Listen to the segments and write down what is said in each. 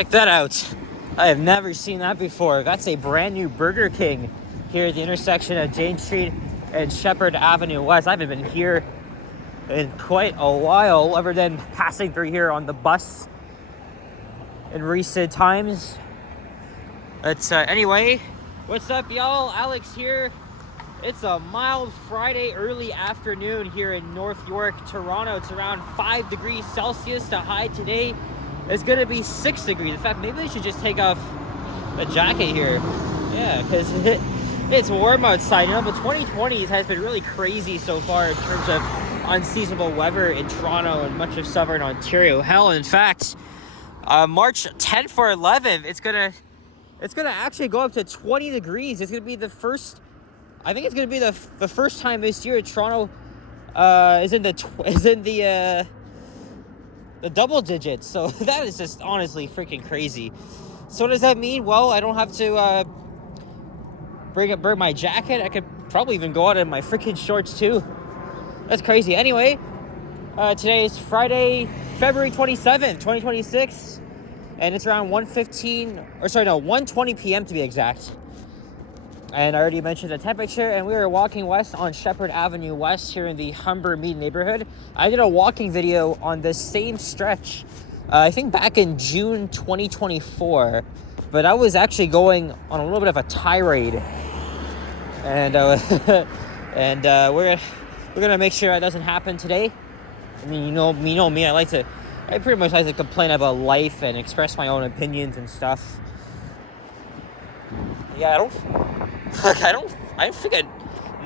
Check that out. I have never seen that before. That's a brand new Burger King here at the intersection of Jane Street and Sheppard Avenue West. I haven't been here in quite a while, other than passing through here on the bus in recent times. But anyway, what's up, y'all? Alex here. It's a mild Friday early afternoon here in North York, Toronto. It's around 5 degrees Celsius. The high today is going to be 6 degrees. In fact, maybe I should just take off the jacket here. Yeah, because it's warm outside. You know, but 2020 has been really crazy so far in terms of unseasonable weather in Toronto and much of southern Ontario. Hell, in fact, March 10th or 11th, it's gonna actually go up to 20 degrees. It's gonna be the first. I think it's gonna be the first time this year Toronto is in the double digits. So that is just honestly freaking crazy. So what does that mean? Well, I don't have to burn my jacket. I could probably even go out in my freaking shorts too. That's crazy. Anyway, today is Friday, February 27th, 2026, and it's around 1:20 p.m. to be exact. And I already mentioned the temperature, and we are walking west on Sheppard Avenue West here in the Humbermede neighborhood. I did a walking video on this same stretch, I think back in June 2024, but I was actually going on a little bit of a tirade, and we're gonna make sure that doesn't happen today. I mean, you know me. I pretty much like to complain about life and express my own opinions and stuff. Yeah, I think I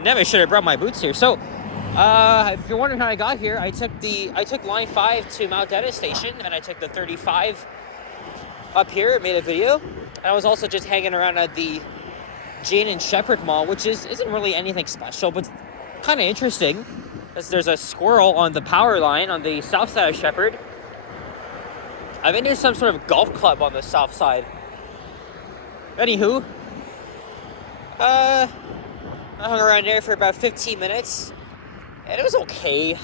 never should have brought my boots here. So, if you're wondering how I got here, I took line 5 to Mount Dennis Station, and I took the 35 up here. Made a video, and I was also just hanging around at the Jane and Sheppard Mall, which isn't really anything special, but kind of interesting. As there's a squirrel on the power line on the south side of Sheppard. I think there's some sort of golf club on the south side. Anywho, I hung around there for about 15 minutes, and it was okay.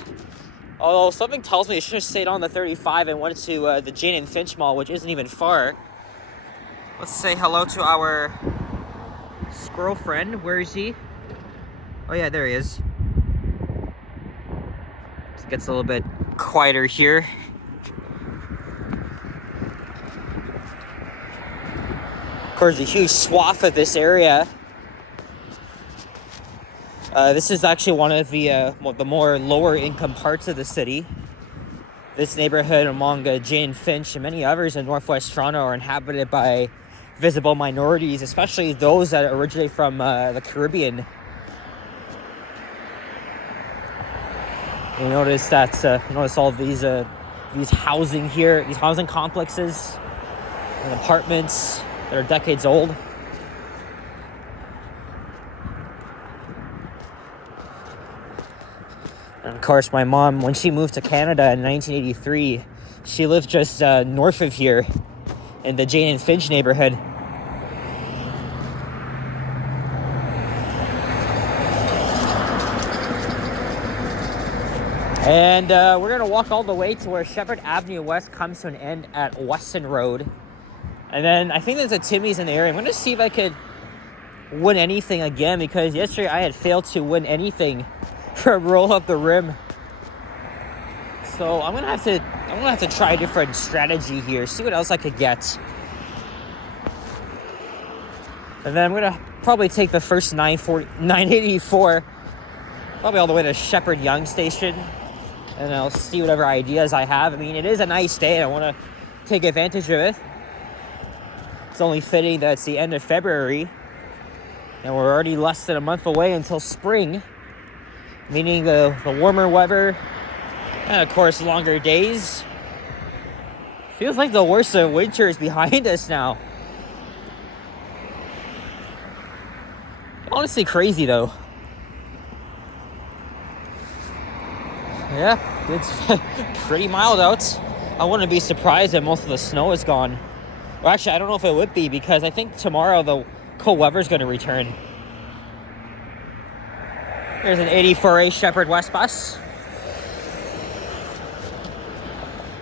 Although something tells me I should have stayed on the 35 and went to the Jane and Finch Mall, which isn't even far. Let's say hello to our squirrel friend. Where is he? Oh yeah, there he is. It gets a little bit quieter here. Of course, a huge swath of this area. This is actually one of the more lower income parts of the city. This neighborhood among Jane Finch and many others in northwest Toronto are inhabited by visible minorities, especially those that originate from the Caribbean. You notice all of these housing here, these housing complexes and apartments that are decades old. And of course, my mom, when she moved to Canada in 1983, she lived just north of here in the Jane and Finch neighborhood. And we're going to walk all the way to where Sheppard Avenue West comes to an end at Weston Road. And then I think there's a Timmy's in the area. I'm going to see if I could win anything again, because yesterday I had failed to win anything for a roll up the rim. So I'm going to have to try a different strategy here, see what else I could get. And then I'm going to probably take the first 984 probably all the way to Sheppard Yonge Station. And I'll see whatever ideas I have. I mean, it is a nice day, and I want to take advantage of it. It's only fitting that it's the end of February, and we're already less than a month away until spring, meaning the warmer weather, and of course, longer days. Feels like the worst of winter is behind us now. Honestly crazy, though. Yeah, it's pretty mild out. I wouldn't be surprised if most of the snow is gone. Well, actually, I don't know if it would be, because I think tomorrow the cold weather is going to return. There's an 84A Sheppard West bus.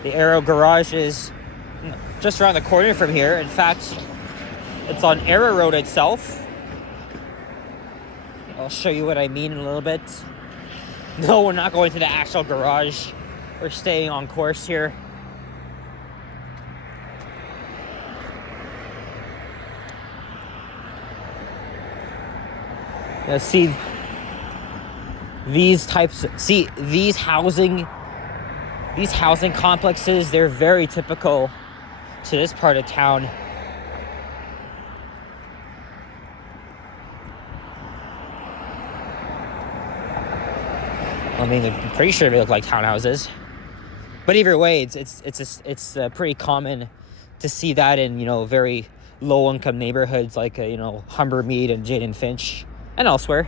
The Aero garage is just around the corner from here. In fact, it's on Era Road itself. I'll show you what I mean in a little bit. No, we're not going to the actual garage. We're staying on course here. Now see these housing complexes, they're very typical to this part of town. I mean, I'm pretty sure they look like townhouses. But either way, it's pretty common to see that in, you know, very low-income neighborhoods like, you know, Humbermede and Jane and Finch and elsewhere.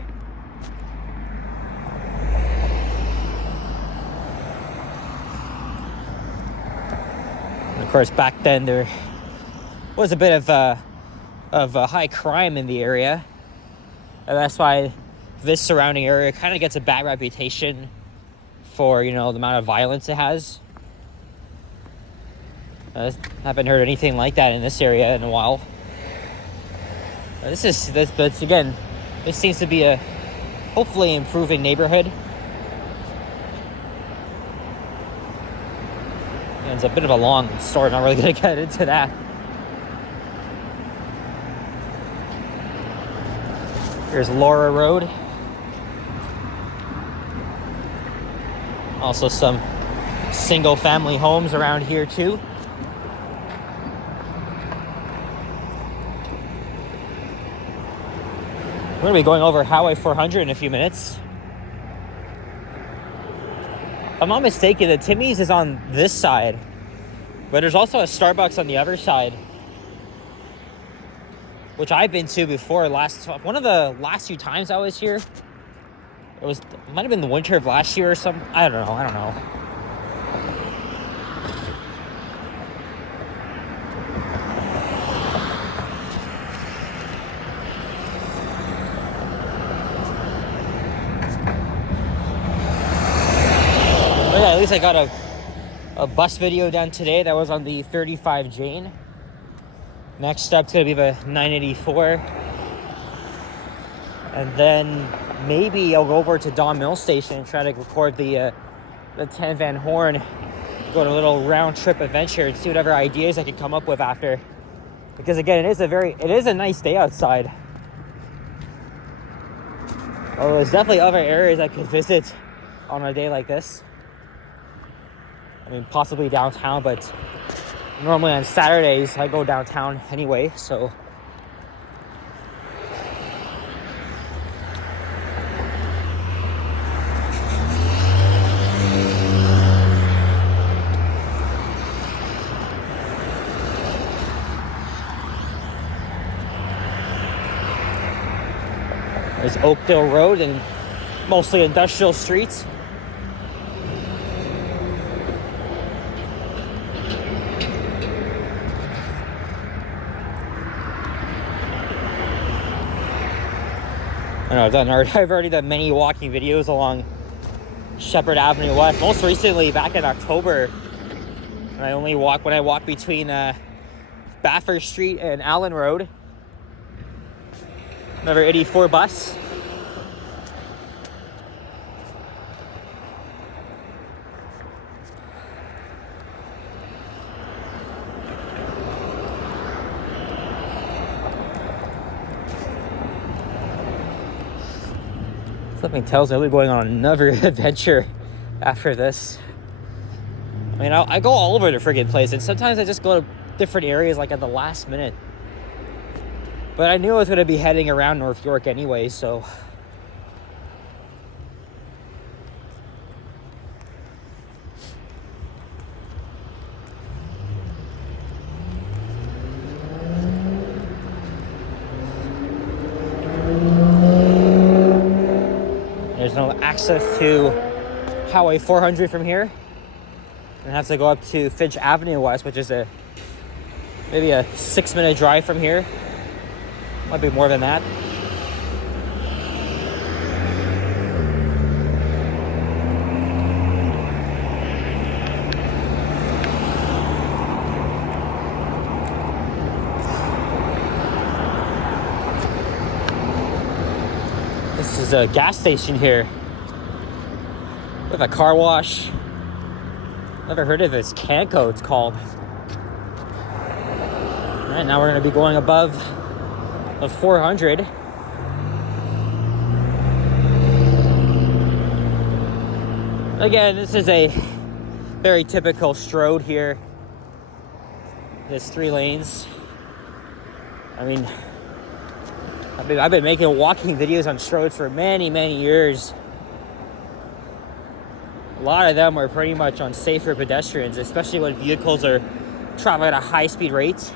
And of course, back then there was a bit of high crime in the area, and that's why this surrounding area kind of gets a bad reputation for, you know, the amount of violence it has. I haven't heard anything like that in this area in a while. But again, this seems to be a hopefully improving neighborhood. And it's a bit of a long story. I'm not really going to get into that. Here's Laura Road. Also some single family homes around here too. We're going to be going over Highway 400 in a few minutes. If I'm not mistaken, the Timmy's is on this side, but there's also a Starbucks on the other side, which I've been to before. One of the last few times I was here, it might have been the winter of last year or something. I don't know. But yeah, at least I got a bus video done today that was on the 35 Jane. Next step's gonna be the 984. And then maybe I'll go over to Don Mill Station and try to record the 10 Van Horn, go on a little round trip adventure and see whatever ideas I can come up with after. Because again, it is a nice day outside. Well, there's definitely other areas I could visit on a day like this. I mean, possibly downtown, but normally on Saturdays I go downtown anyway, so. There's Oakdale Road and mostly industrial streets. I know, I've already done many walking videos along Sheppard Avenue West. Most recently, back in October, when I walk between Bathurst Street and Allen Road. Another 84 bus. Something tells me we're going on another adventure after this. I mean, I go all over the friggin' place, and sometimes I just go to different areas like at the last minute. But I knew I was going to be heading around North York anyway, so. There's no access to Highway 400 from here. I have to go up to Finch Avenue West, which is maybe a 6-minute drive from here. Might be more than that. is a gas station here with a car wash. Never heard of this. Canco, it's called. All right, now we're going to be going above the 400. Again, this is a very typical Strode here. There's 3 lanes. I mean, I've been making walking videos on Strodes for many, many years. A lot of them are pretty much unsafe for pedestrians, especially when vehicles are traveling at a high speed rate.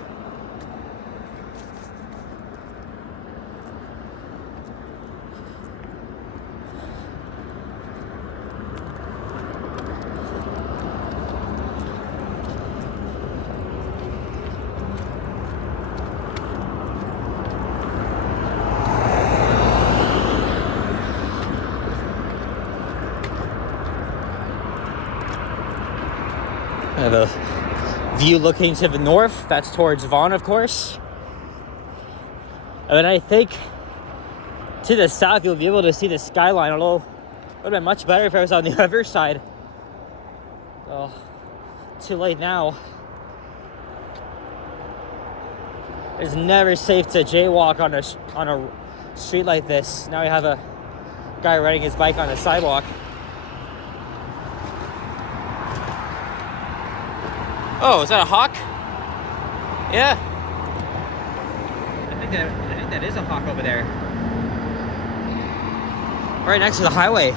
I have a view looking to the north. That's towards Vaughan, of course. And I think to the south, you'll be able to see the skyline, although it would have been much better if I was on the other side. Oh, too late now. It's never safe to jaywalk on a street like this. Now we have a guy riding his bike on the sidewalk. Oh, is that a hawk? Yeah. I think that is a hawk over there. Right next to the highway.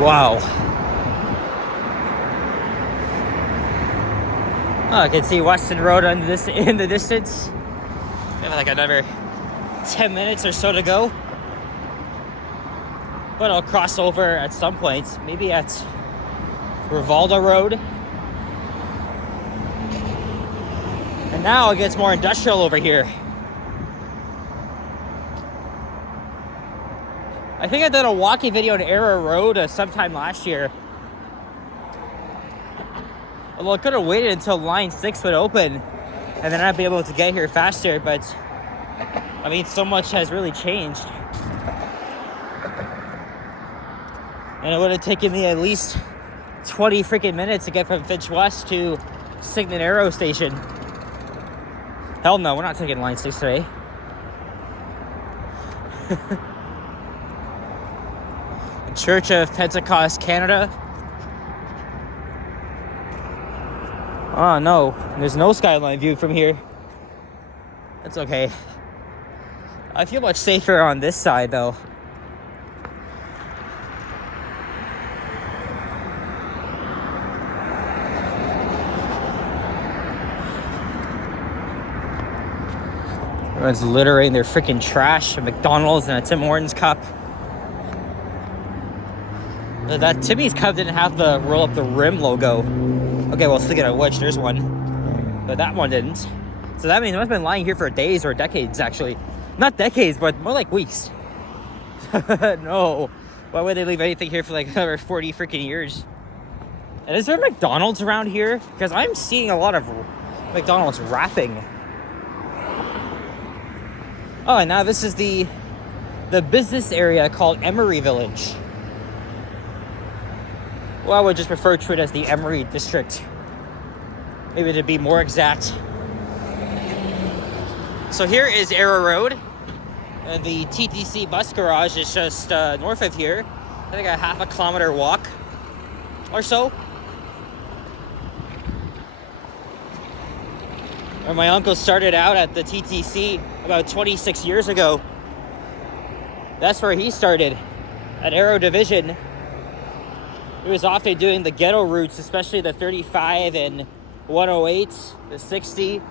Wow. Oh, I can see Weston Road in the distance. We have like another 10 minutes or so to go. But I'll cross over at some point, maybe at Rivalda Road. And now it gets more industrial over here. I think I did a walking video on Arrow Road sometime last year. Although I could have waited until line 6 would open and then I'd be able to get here faster, but I mean, so much has really changed. And it would have taken me at least 20 freaking minutes to get from Finch West to Signet Arrow Station. Hell no, we're not taking line 6 today. Church of Pentecost, Canada. Oh no, there's no skyline view from here. That's okay. I feel much safer on this side though. Everyone's littering their freaking trash, a McDonald's and a Tim Hortons cup. That Timmy's cup didn't have the roll up the rim logo. Okay, well, speaking of which, there's one. But that one didn't. So that means I've been lying here for days or decades, actually. Not decades, but more like weeks. No. Why would they leave anything here for like another 40 freaking years? And is there a McDonald's around here? Because I'm seeing a lot of McDonald's wrapping. Oh, and now this is the business area called Emery Village. Well, I would just refer to it as the Emery District. Maybe to be more exact. So here is Arrow Road. And the TTC bus garage is just north of here. I think a half a kilometer walk or so. Where my uncle started out at the TTC about 26 years ago. That's where he started, at Arrow Division. He was often doing the ghetto routes, especially the 35 and 108, the 60.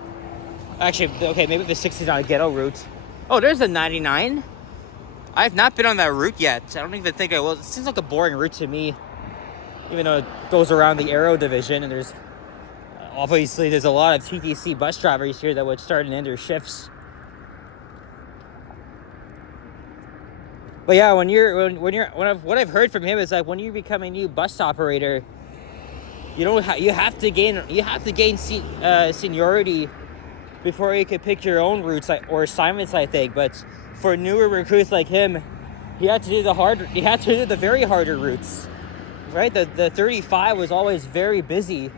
Actually, okay, maybe the 60 is not a ghetto route. Oh, there's the 99. I have not been on that route yet. I don't even think I will. It seems like a boring route to me. even though it goes around the Aero division, and there's obviously a lot of TTC bus drivers here that would start and end their shifts. But yeah, what I've heard from him is like when you become a new bus operator, you have to gain seniority before you could pick your own routes or assignments, I think. But for newer recruits like him, he had to do the very harder routes, right? The 35 was always very busy,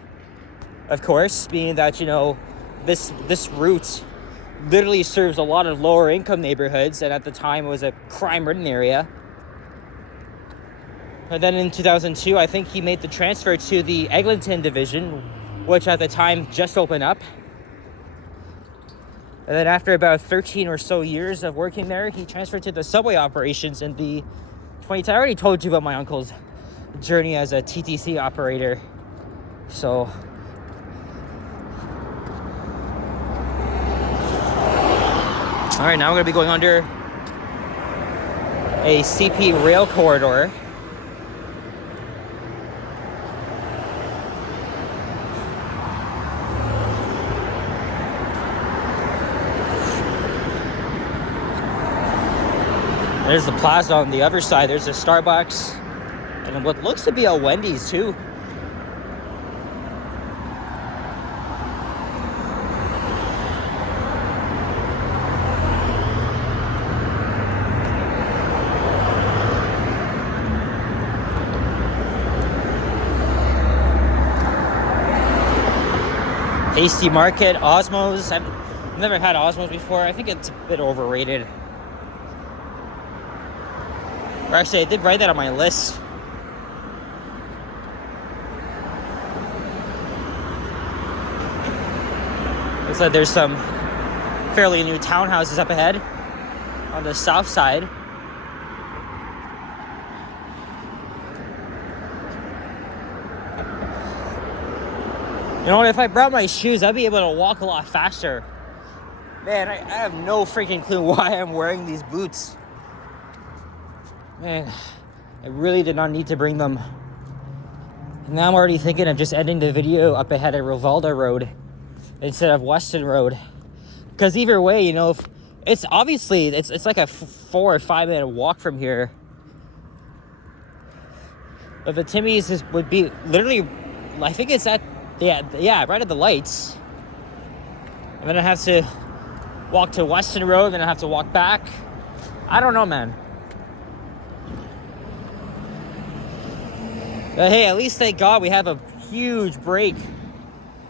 of course, being that, you know, this route literally serves a lot of lower income neighborhoods, and at the time it was a crime-ridden area. And then in 2002, I think he made the transfer to the Eglinton division, which at the time just opened up. And then after about 13 or so years of working there, he transferred to the subway operations in the 20s. I already told you about my uncle's journey as a TTC operator. So all right, now we're going to be going under a CP rail corridor. There's the plaza on the other side. There's a Starbucks and what looks to be a Wendy's too. Hasty Market, Osmos. I've never had Osmos before. I think it's a bit overrated. Or actually, I did write that on my list. Looks like there's some fairly new townhouses up ahead on the south side. You know, if I brought my shoes, I'd be able to walk a lot faster. Man, I have no freaking clue why I'm wearing these boots. Man, I really did not need to bring them. And now I'm already thinking of just ending the video up ahead at Rivalda Road instead of Weston Road. Because either way, you know, if it's obviously, it's like a 4 or 5 minute walk from here. But the Timmy's would be literally, I think it's at, yeah, right at the lights. I'm gonna have to walk to Weston Road, then I have to walk back. I don't know, man. But hey, at least thank God we have a huge break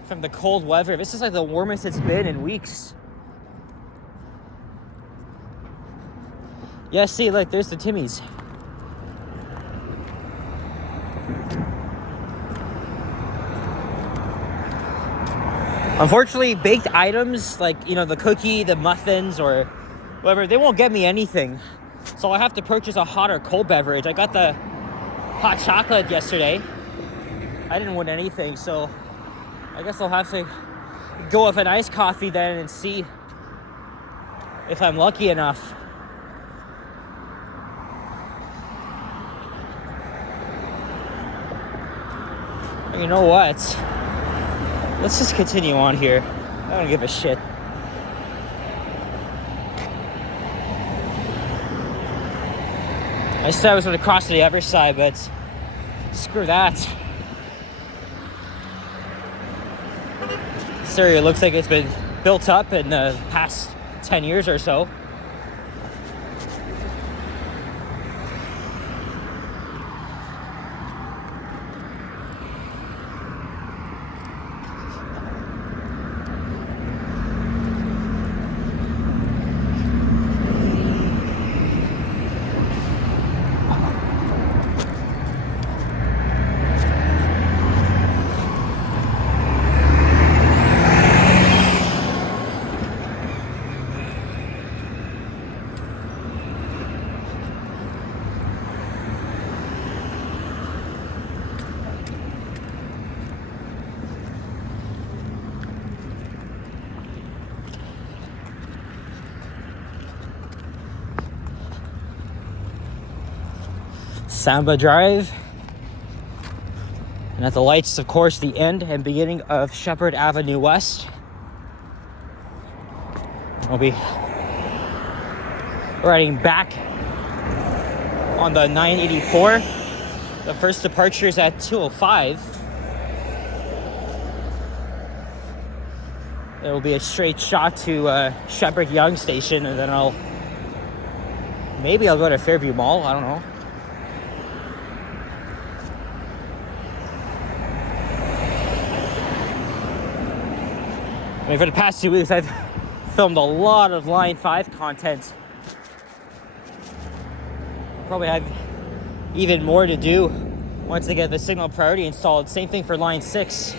from the cold weather. This is like the warmest it's been in weeks. Yeah, see, look, there's the Timmy's. Unfortunately, baked items like, you know, the cookie, the muffins, or whatever, they won't get me anything. So I have to purchase a hot or cold beverage. I got the hot chocolate yesterday. I didn't win anything, so I guess I'll have to go with an iced coffee then and see if I'm lucky enough. You know what? Let's just continue on here. I don't give a shit. I said I was going to cross to the other side, but screw that. This area looks like it's been built up in the past 10 years or so. Samba Drive. And at the lights, of course, the end and beginning of Sheppard Avenue West. We'll be riding back on the 984. The first departure is at 2:05. There will be a straight shot to Sheppard Yonge Station, and then maybe I'll go to Fairview Mall. I don't know. I mean, for the past 2 weeks, I've filmed a lot of Line 5 content. Probably have even more to do once I get the signal priority installed. Same thing for Line 6.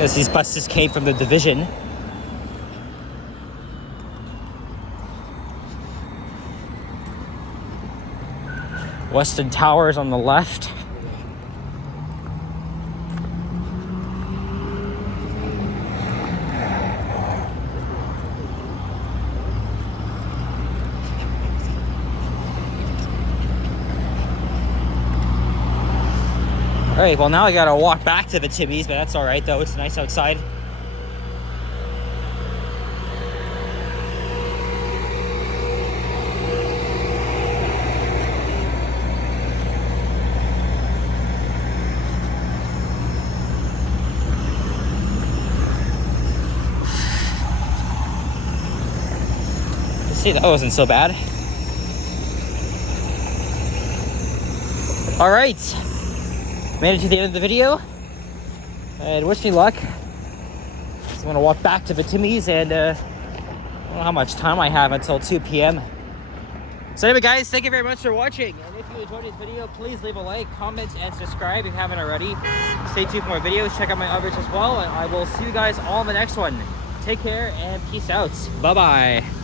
As these buses came from the division. Weston Towers on the left. Alright, well now I gotta walk back to the Timmies, but that's alright though, it's nice outside. See, that wasn't so bad. Alright. Made it to the end of the video, and wish me luck. So I'm gonna walk back to the Timmies, and I don't know how much time I have until 2 p.m. So anyway, guys, thank you very much for watching, and if you enjoyed this video, please leave a like, comment, and subscribe if you haven't already. Stay tuned for more videos, check out my others as well, and I will see you guys all in the next one. Take care, and peace out. Bye-bye.